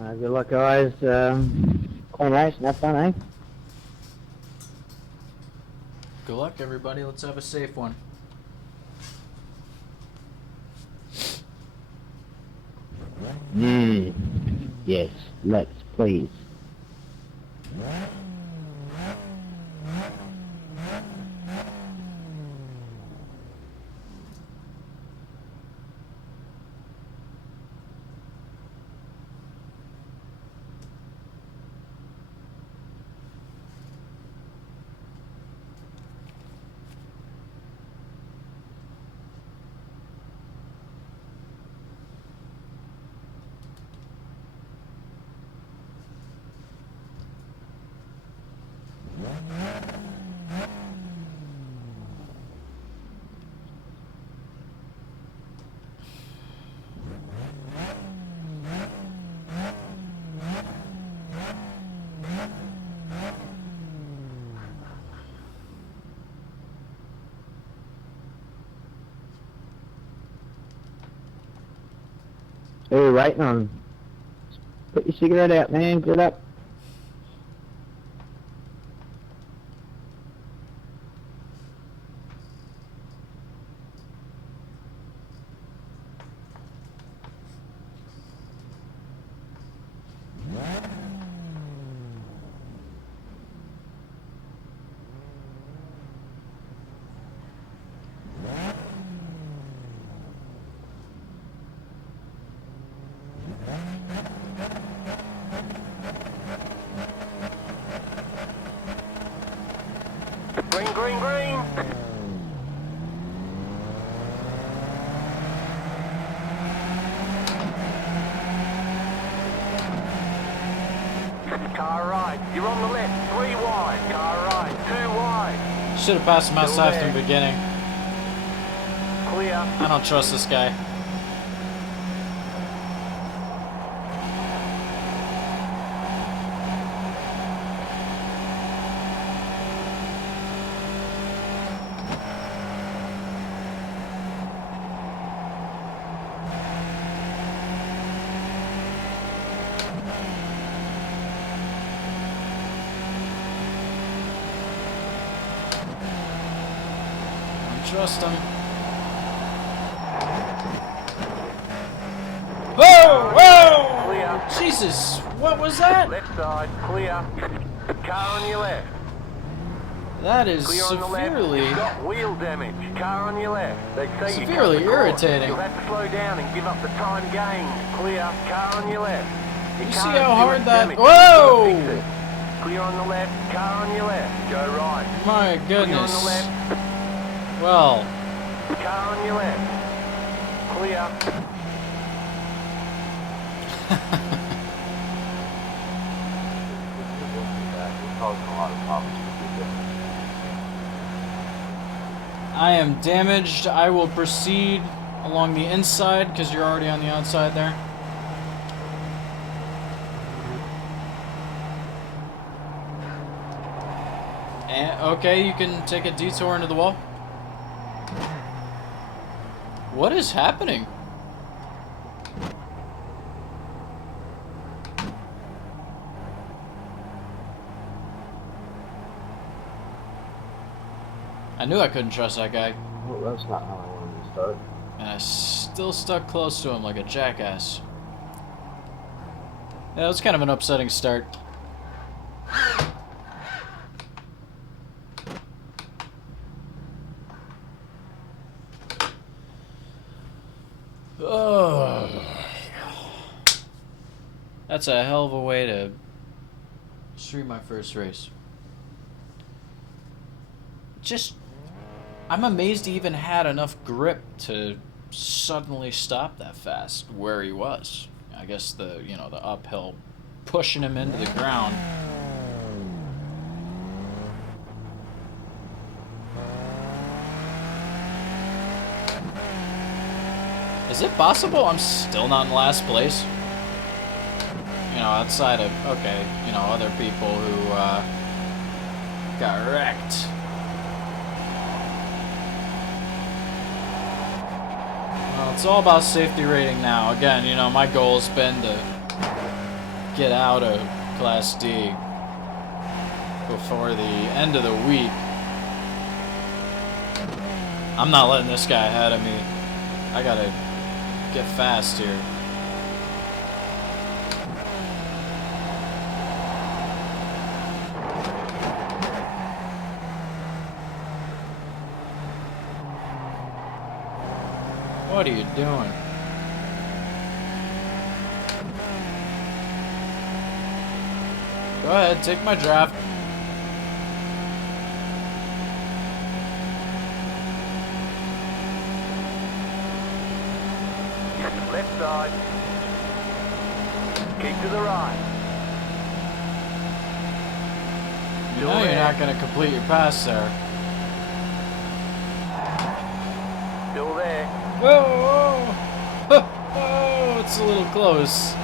Good luck, guys. Clean race and have fun, eh? Good luck, everybody. Let's have a safe one. Yes, let's, please. Hey, right on. Put your cigarette out, man. Get up. Green, green, green. Car right. You're on the left. 3 wide. Car right. 2 wide. Should have passed him outside from the beginning. Clear. I don't trust this guy. Trust him. Whoa! Whoa! Clear. Jesus! What was that? Left side. Clear. Car on your left. That is Clear on the left. severely... You've got wheel damage. Car on your left. They say you Severely cut the course. irritating. You'll have to slow down and give up the time gained. Clear. Car on your left. Your You see car how is hard doing that... damage. Whoa! Fix it. Clear on the left. Car on your left. Go right. My Clear on goodness. the left. Well... Car on your left. Clear. I am damaged. I will proceed along the inside because you're already on the outside there. And, okay, you can take a detour into the wall. What is happening? I knew I couldn't trust that guy. Well, that's not how I wanted to start. And I still stuck close to him like a jackass. Yeah, it was kind of an upsetting start. Oh. That's a hell of a way to stream my first race. Just... I'm amazed he even had enough grip to suddenly stop that fast where he was. I guess the, you know, the uphill pushing him into the ground. Is it possible I'm still not in last place? You know, outside of, okay, you know, other people who got wrecked. Well, it's all about safety rating now. Again, you know, my goal has been to get out of Class D before the end of the week. I'm not letting this guy ahead of me. I gotta get fast here. What are you doing? Go ahead, take my draft. Left side. Keep to the right. You know you're not going to complete your pass there. Still there. Whoa! Oh, it's a little close.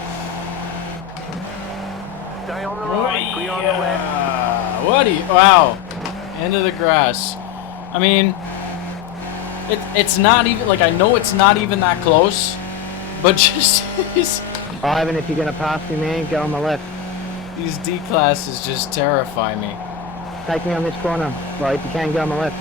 Stay on the right. Clear on the left. What do you... Wow. Into the grass. I mean... It's not even... Like, I know it's not even that close. But just... Ivan, if you're going to pass me, man, go on the left. These D-classes just terrify me. Take me on this corner. Well, if you can, go on the left.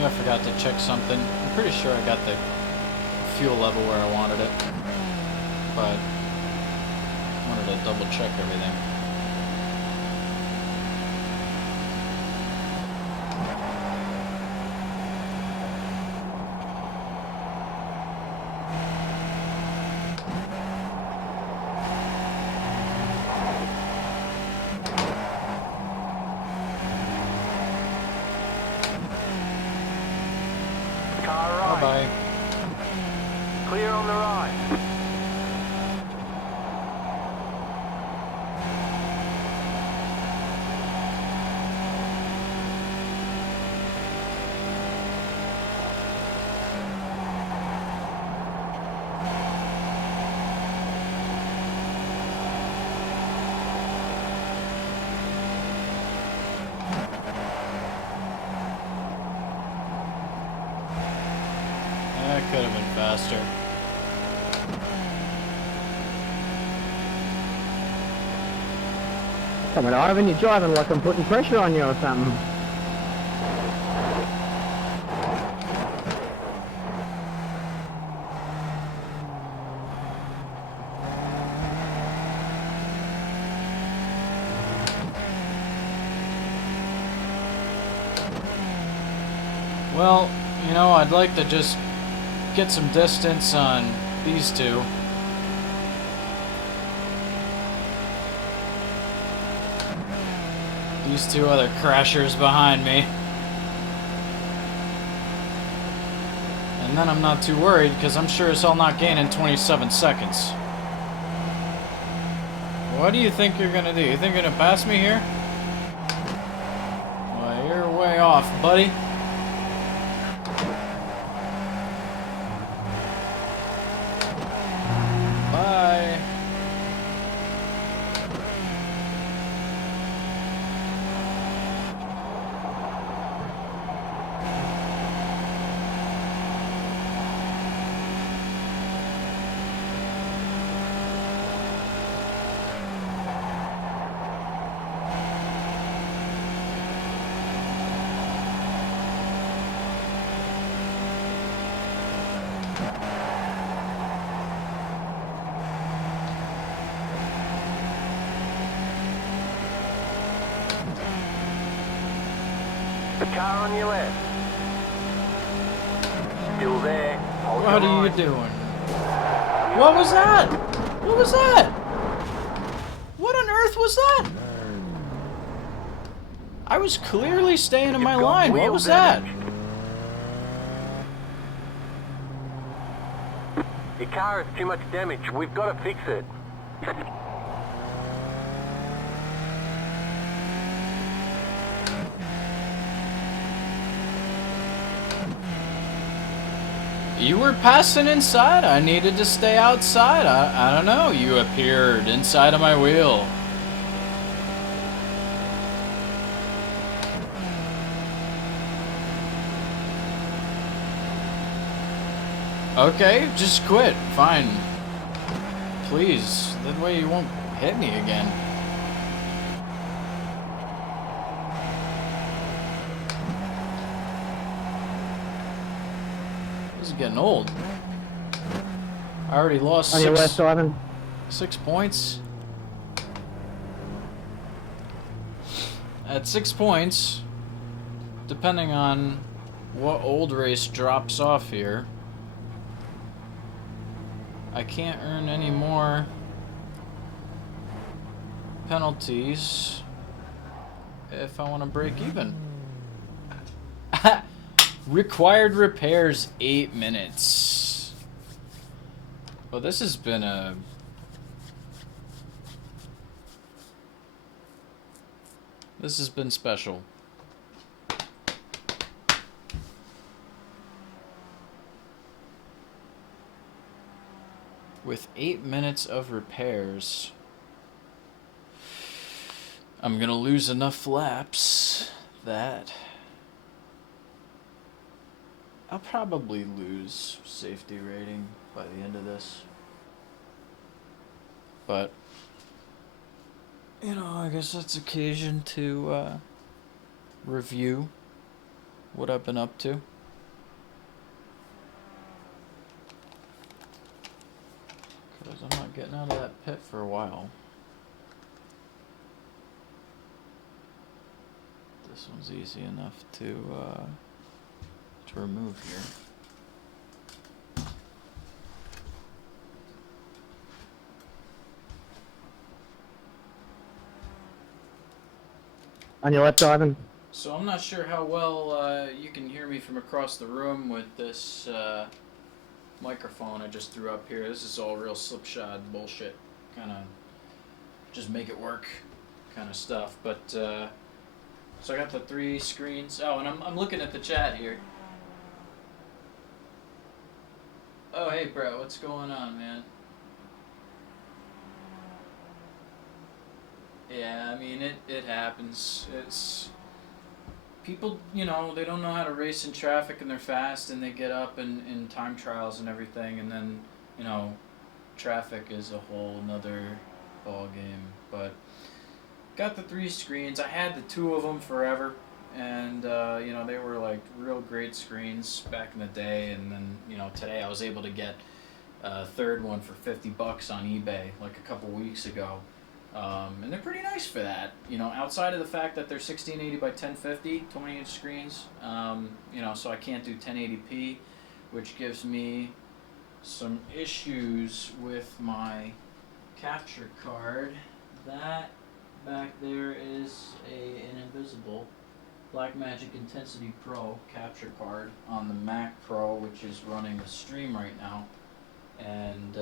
I forgot to check something. I'm pretty sure I got the fuel level where I wanted it, but I wanted to double check everything. Car right. Bye-bye. Clear on the right. That could have been faster. Come on, Ivan, you're driving like I'm putting pressure on you or something. Well, you know, I'd like to just get some distance on these two. These two other crashers behind me. And then I'm not too worried, because I'm sure as hell not gaining 27 seconds. What do you think you're gonna do? You think you're gonna pass me here? Well, you're way off, buddy. Bye. The car on your left. Still there. Hold What your are you line. doing? What was that? What was that? What on earth was that? I was clearly staying in my You've got line. What wheel was that? damage. Your car has too much damage. We've got to fix it. You were passing inside. I needed to stay outside. I don't know. You appeared inside of my wheel. Okay, just quit. Fine. Please. That way you won't hit me again. This is getting old. I already lost On your left, Ivan. 6 points. At 6 points, depending on what old race drops off here, I can't earn any more penalties if I want to break even. Required repairs 8 minutes. Well, this has been a... This has been special. With 8 minutes of repairs, I'm gonna lose enough laps that I'll probably lose safety rating by the end of this. But, you know, I guess that's occasion to review what I've been up to. Because I'm not getting out of that pit for a while. This one's easy enough to remove here. On your left, Ivan. So I'm not sure how well you can hear me from across the room with this microphone I just threw up here. This is all real slipshod bullshit, kind of just make it work kind of stuff. But so I got the 3 screens. Oh, and I'm looking at the chat here. Oh, hey, bro, what's going on, man? Yeah, I mean, it happens. It's... People, you know, they don't know how to race in traffic and they're fast and they get up in time trials and everything, and then, you know, traffic is a whole nother ball game. But got the 3 screens. I had the 2 of them forever, and you know, they were like real great screens back in the day, and then, you know, today I was able to get a 3rd one for $50 on eBay like a couple weeks ago. And they're pretty nice for that, you know, outside of the fact that they're 1680 by 1050, 20-inch screens, you know, so I can't do 1080p, which gives me some issues with my capture card. That back there is an invisible Blackmagic Intensity Pro capture card on the Mac Pro, which is running a stream right now, and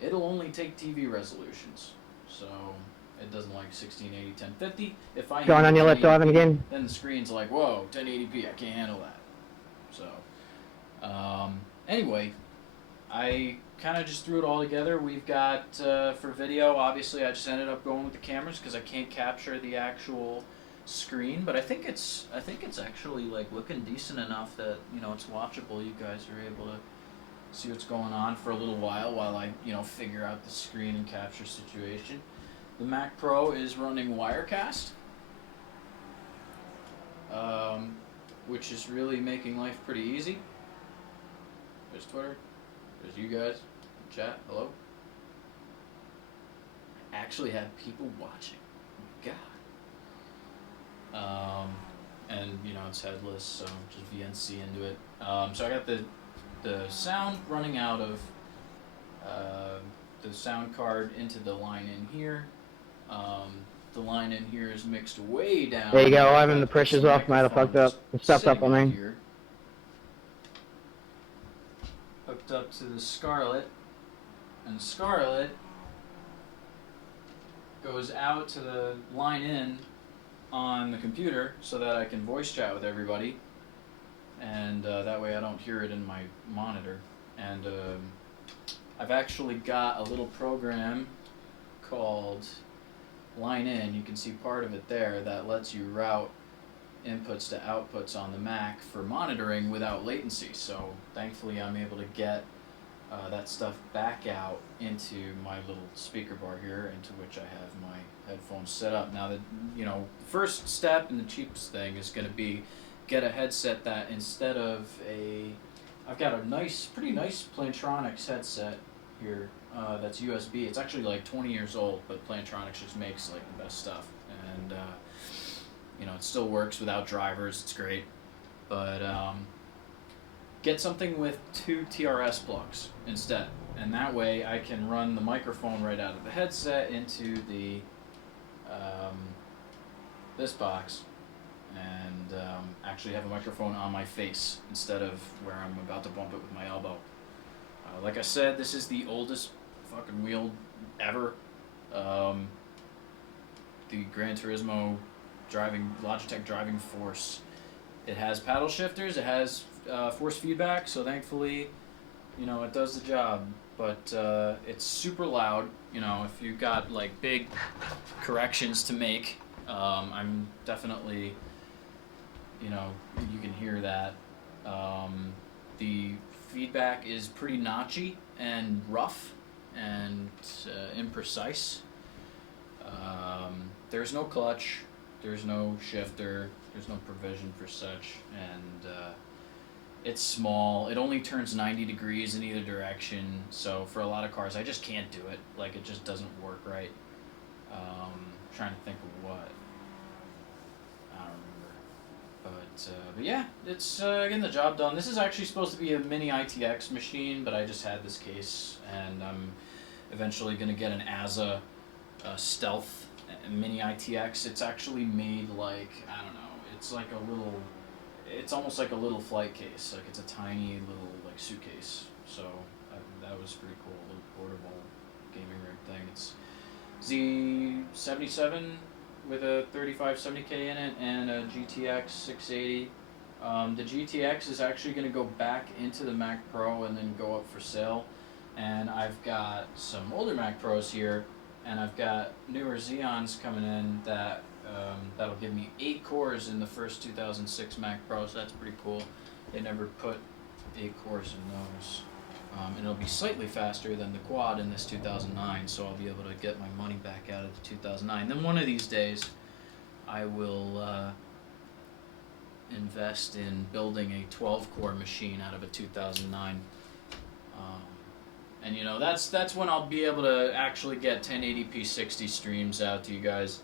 it'll only take TV resolutions. So it doesn't like 1680, 1050. If I Going on your left, Ivan, again. then the screen's like, whoa, 1080p, I can't handle that. So, anyway, I kind of just threw it all together. We've got, for video, obviously I just ended up going with the cameras because I can't capture the actual screen, but I think it's actually like looking decent enough that, you know, it's watchable. You guys are able to see what's going on for a little while I, you know, figure out the screen and capture situation. The Mac Pro is running Wirecast, which is really making life pretty easy. There's Twitter. There's you guys. Chat. Hello. I actually have people watching. Oh my God. and you know it's headless, so just VNC into it. So I got the sound running out of the sound card into the line in here. The line in here is mixed way down. There you go, I've Ivan, the got pressure's some off, might have fucked microphones up. It stuffed up sitting on out me. here, hooked up to the Scarlett, and Scarlett goes out to the line in on the computer so that I can voice chat with everybody, and that way I don't hear it in my monitor. And I've actually got a little program called Line In. You can see part of it there that lets you route inputs to outputs on the Mac for monitoring without latency. So thankfully I'm able to get that stuff back out into my little speaker bar here, into which I have my headphones set up. Now, the first step and the cheapest thing is going to be get a headset that instead of I've got a pretty nice Plantronics headset here that's USB. It's actually like 20 years old, but Plantronics just makes like the best stuff, and it still works without drivers. It's great, but get something with 2 TRS plugs instead, and that way I can run the microphone right out of the headset into the this box, and actually have a microphone on my face instead of where I'm about to bump it with my elbow. Like I said, this is the oldest fucking wheel ever. The Gran Turismo Logitech driving force. It has paddle shifters. It has force feedback, so thankfully, it does the job. But it's super loud. If you've got like big corrections to make, I'm definitely, you can hear that. The feedback is pretty notchy and rough and imprecise. There's no clutch. There's no shifter. There's no provision for such, and it's small. It only turns 90 degrees in either direction, so for a lot of cars, I just can't do it. Like, it just doesn't work right. Trying to think of what. I don't remember. But yeah, it's getting the job done. This is actually supposed to be a mini ITX machine, but I just had this case, and I'm eventually going to get an ASA Stealth mini ITX. It's actually made like, I don't know, it's almost like a little flight case. Like, it's a tiny little like suitcase. So that was pretty cool. A little portable gaming rig thing. It's Z77 with a 3570K in it and a GTX 680. The GTX is actually going to go back into the Mac Pro and then go up for sale. And I've got some older Mac Pros here, and I've got newer Xeons coming in that'll give me 8 cores in the first 2006 Mac Pro, so that's pretty cool. They never put 8 cores in those. And it'll be slightly faster than the quad in this 2009, so I'll be able to get my money back out of the 2009. Then one of these days, I will invest in building a 12-core machine out of a 2009. And that's when I'll be able to actually get 1080p 60 streams out to you guys.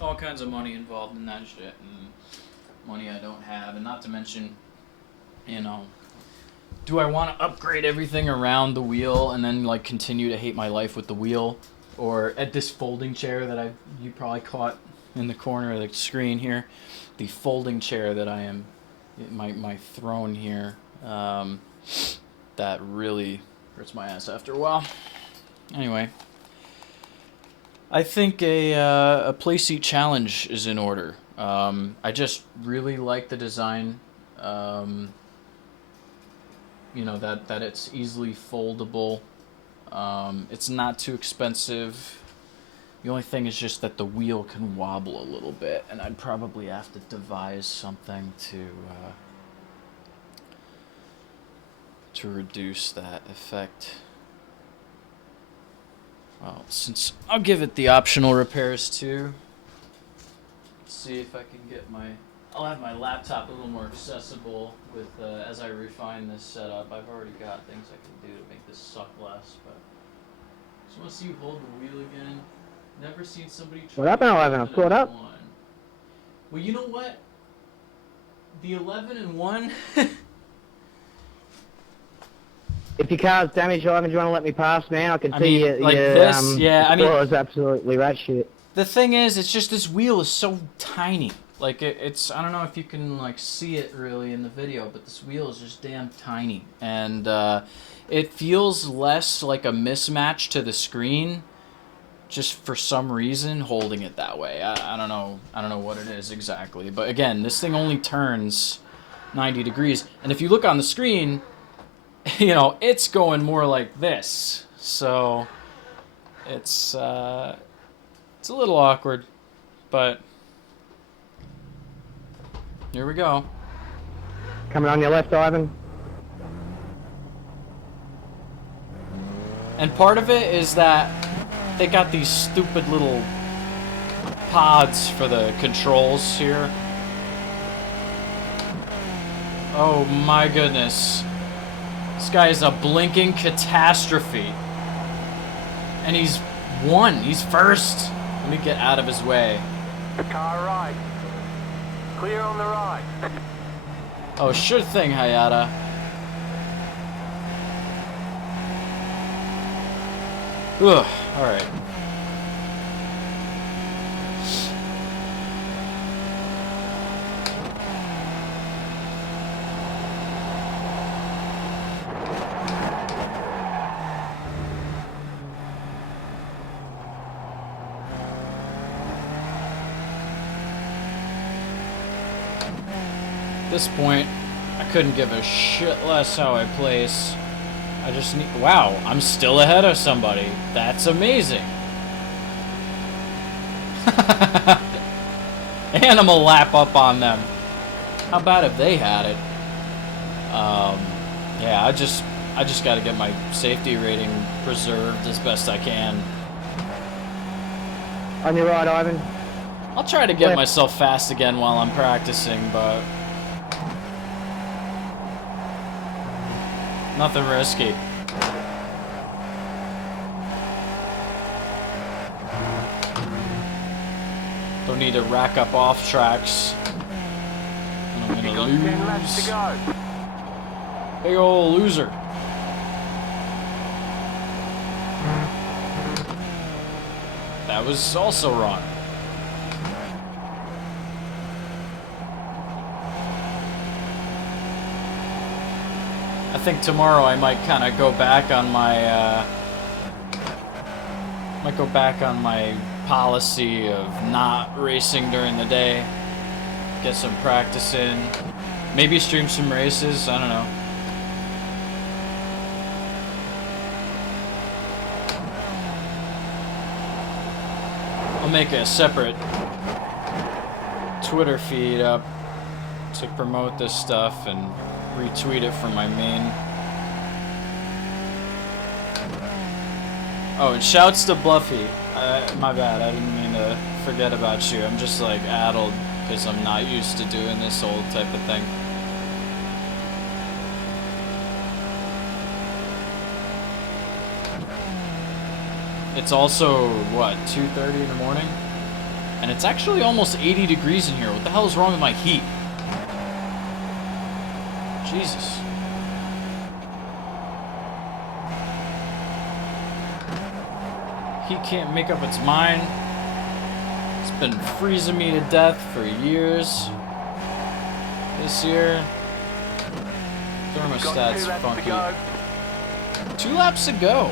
All kinds of money involved in that shit, and money I don't have, and not to mention, do I want to upgrade everything around the wheel and then like continue to hate my life with the wheel, or at this folding chair that you probably caught in the corner of the screen here, the folding chair that I am, my throne here. That really hurts my ass after a while. Anyway, I think a playseat challenge is in order. I just really like the design. That it's easily foldable. It's not too expensive. The only thing is just that the wheel can wobble a little bit, and I'd probably have to devise something to reduce that effect. Well, since I'll give it the optional repairs too. Let's see if I can get I'll have my laptop a little more accessible with as I refine this setup. I've already got things I can do to make this suck less, but just want to see you hold the wheel again. Never seen somebody What happened, 11? I've caught up. Well, you know what? The 11 and 1. If your car's damaged, Ivan, do you want to let me pass, man? I can I see mean, like this, yeah, I mean- is absolutely rat shit. The thing is, it's just this wheel is so tiny. Like, it's, I don't know if you can, like, see it really in the video, but this wheel is just damn tiny. And it feels less like a mismatch to the screen, just for some reason, holding it that way. I don't know. I don't know what it is exactly. But again, this thing only turns 90 degrees. And if you look on the screen, you know, it's going more like this. So, it's a little awkward, but here we go. Coming on your left, Ivan. And part of it is that they got these stupid little pods for the controls here. Oh my goodness. This guy is a blinking catastrophe. And he's won. He's first. Let me get out of his way. Car right. Clear on the right. Oh, sure thing, Hayata. Ugh, alright. At this point, I couldn't give a shit less how I place. I just need... Wow, I'm still ahead of somebody. That's amazing. And I'm a lap up on them. How bad have they had it? Yeah, I just got to get my safety rating preserved as best I can. On your right, Ivan. I'll try to get myself fast again while I'm practicing, but... nothing risky. Don't need to rack up off tracks. And I'm You gonna got 10 laps to lose. go. Big ol' loser. That was also wrong. I think tomorrow I might kind of go back on my policy of not racing during the day. Get some practice in. Maybe stream some races. I don't know. I'll make a separate Twitter feed up to promote this stuff and retweet it from my main. Oh, and shouts to Bluffy. My bad, I didn't mean to forget about you. I'm just like addled because I'm not used to doing this old type of thing. It's also, what, 2:30 in the morning? And it's actually almost 80 degrees in here. What the hell is wrong with my heat? Jesus. Heat can't make up its mind. It's been freezing me to death for years. This year. Thermostat's funky. 2 laps to go.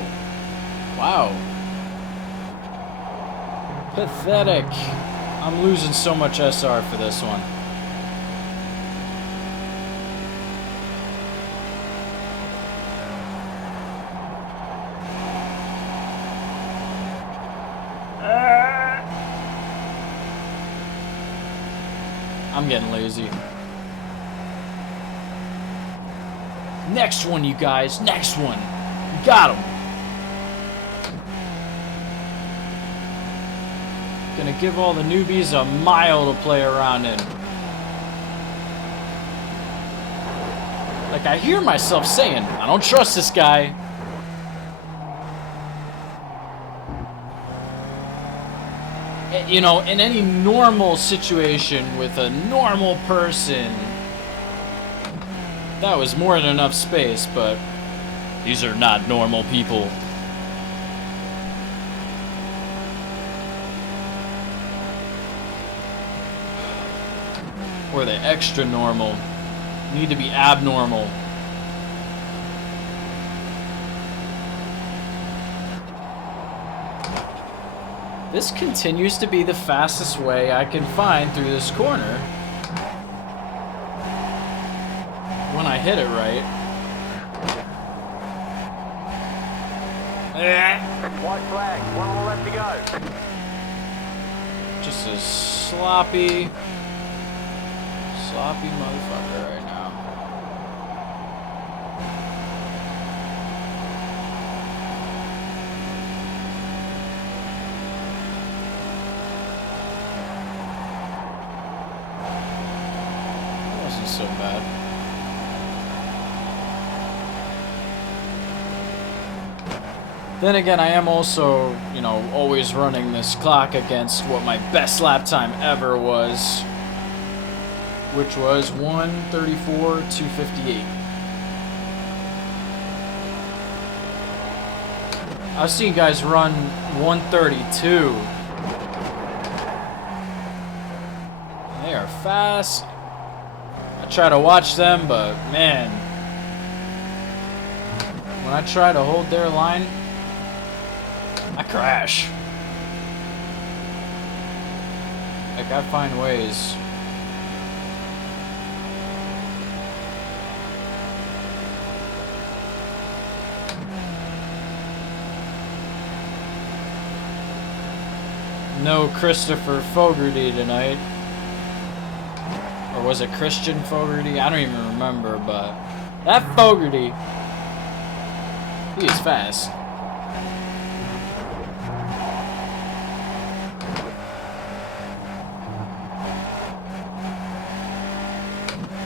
Wow. Pathetic. I'm losing so much SR for this one. I'm getting lazy. Next one, you guys. Next one. You got him. Gonna give all the newbies a mile to play around in. Like, I hear myself saying, I don't trust this guy. You know, in any normal situation with a normal person, that was more than enough space, but these are not normal people. Or the extra normal need to be abnormal. This continues to be the fastest way I can find through this corner. When I hit it right. White flag, one more left to go. Just a sloppy motherfucker right now. That wasn't so bad. Then again, I am also, you know, always running this clock against what my best lap time ever was, which was 1:34.258. I've seen guys run 1:32. They are fast. I try to watch them, but man, when I try to hold their line, I crash. Like, I find ways. No Christopher Fogarty tonight. Or was it Christian Fogarty? I don't even remember, but that Fogarty, he is fast.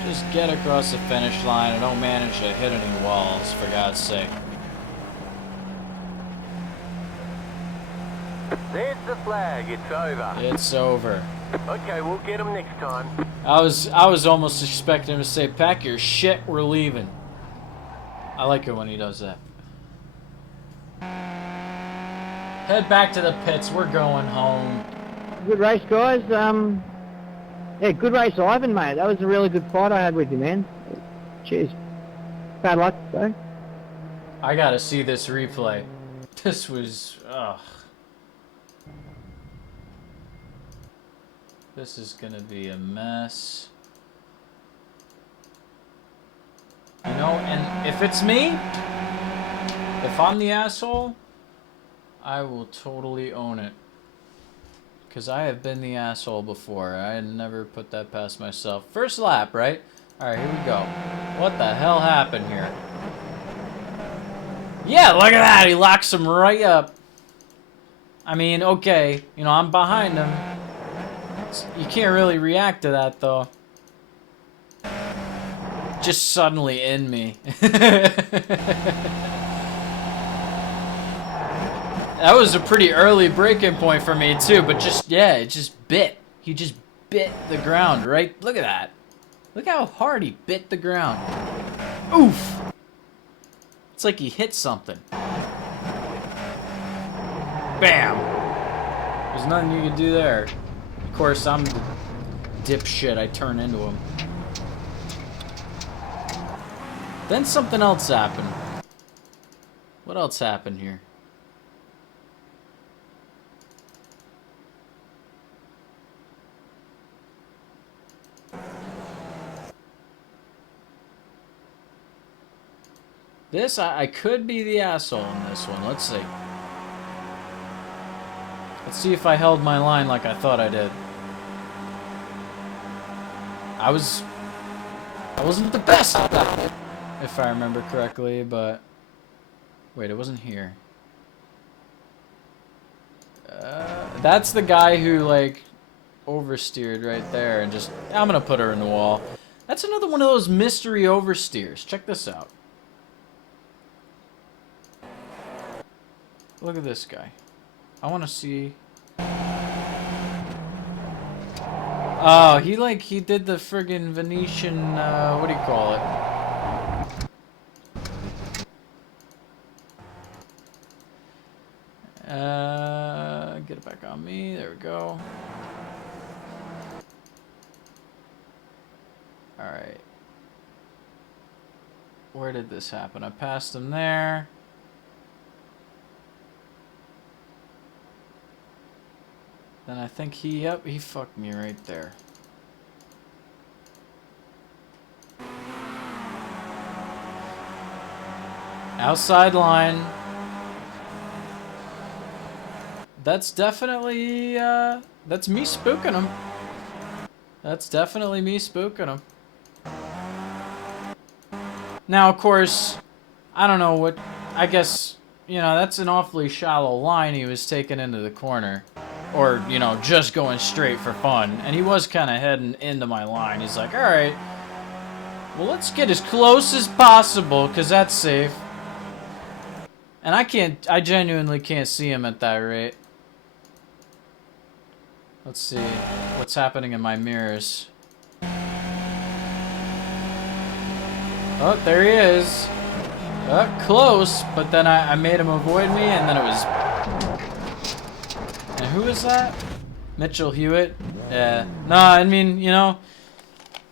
Just get across the finish line and don't manage to hit any walls, for God's sake. There's the flag, it's over. It's over. Okay, we'll get them next time. I was almost expecting him to say, "Pack your shit, we're leaving." I like it when he does that. Head back to the pits, we're going home. Good race, guys. Yeah, good race, Ivan, mate. That was a really good fight I had with you, man. Cheers. Bad luck, though. I gotta see this replay. This was, ugh. This is gonna be a mess. You know, and if it's me, if I'm the asshole, I will totally own it. Because I have been the asshole before. I never put that past myself. First lap, right? Alright, here we go. What the hell happened here? Yeah, look at that! He locks him right up. I mean, okay. You know, I'm behind him. You can't really react to that, though. Just suddenly in me. That was a pretty early breaking point for me, too. But just, yeah, it just bit. He just bit the ground, right? Look at that. Look how hard he bit the ground. Oof. It's like he hit something. Bam. There's nothing you can do there. Of course, I'm the dipshit. I turn into him. Then something else happened. What else happened here? This, I could be the asshole in this one. Let's see. Let's see if I held my line like I thought I did. I wasn't the best at that, if I remember correctly, but... Wait, it wasn't here. That's the guy who, like, oversteered right there and just... I'm gonna put her in the wall. That's another one of those mystery oversteers. Check this out. Look at this guy. I want to see... Oh, he did the friggin' Venetian, what do you call it? Get it back on me. There we go. Alright. Where did this happen? I passed him there. Then I think he fucked me right there. Outside line. That's definitely, that's me spooking him. That's definitely me spooking him. Now, of course, I don't know what, I guess, you know, that's an awfully shallow line he was taking into the corner. Or, you know, just going straight for fun. And he was kind of heading into my line. He's like, alright, well, let's get as close as possible, because that's safe. And I genuinely can't see him at that rate. Let's see what's happening in my mirrors. Oh, there he is. Close, but then I made him avoid me, and then it was... And who is that? Mitchell Hewitt? Yeah. No, I mean, you know,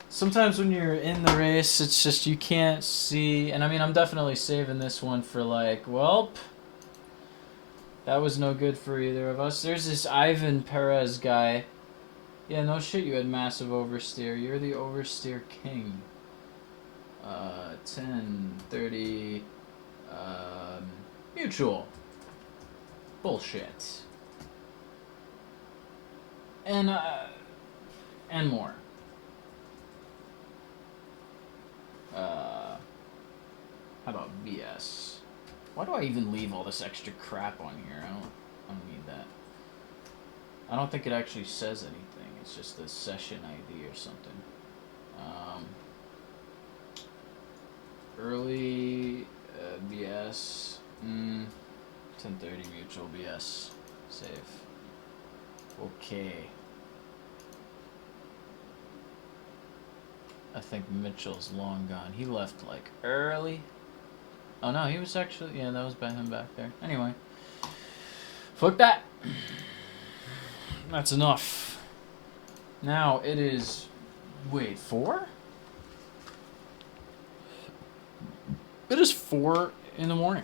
sometimes when you're in the race, it's just you can't see... And I mean, I'm definitely saving this one for like, welp. That was no good for either of us. There's this Ivan Perez guy. Yeah, no shit, you had massive oversteer. You're the oversteer king. 10, 30, mutual. Bullshit. And more. How about BS? Why do I even leave all this extra crap on here? I don't need that. I don't think it actually says anything. It's just the session ID or something. Early BS. 10:30 mutual BS. Save. Okay. I think Mitchell's long gone. He left like early. Oh no, he was actually, yeah, that was by him back there. Anyway. Fuck that. That's enough. Now it is, wait, 4? It is 4 in the morning.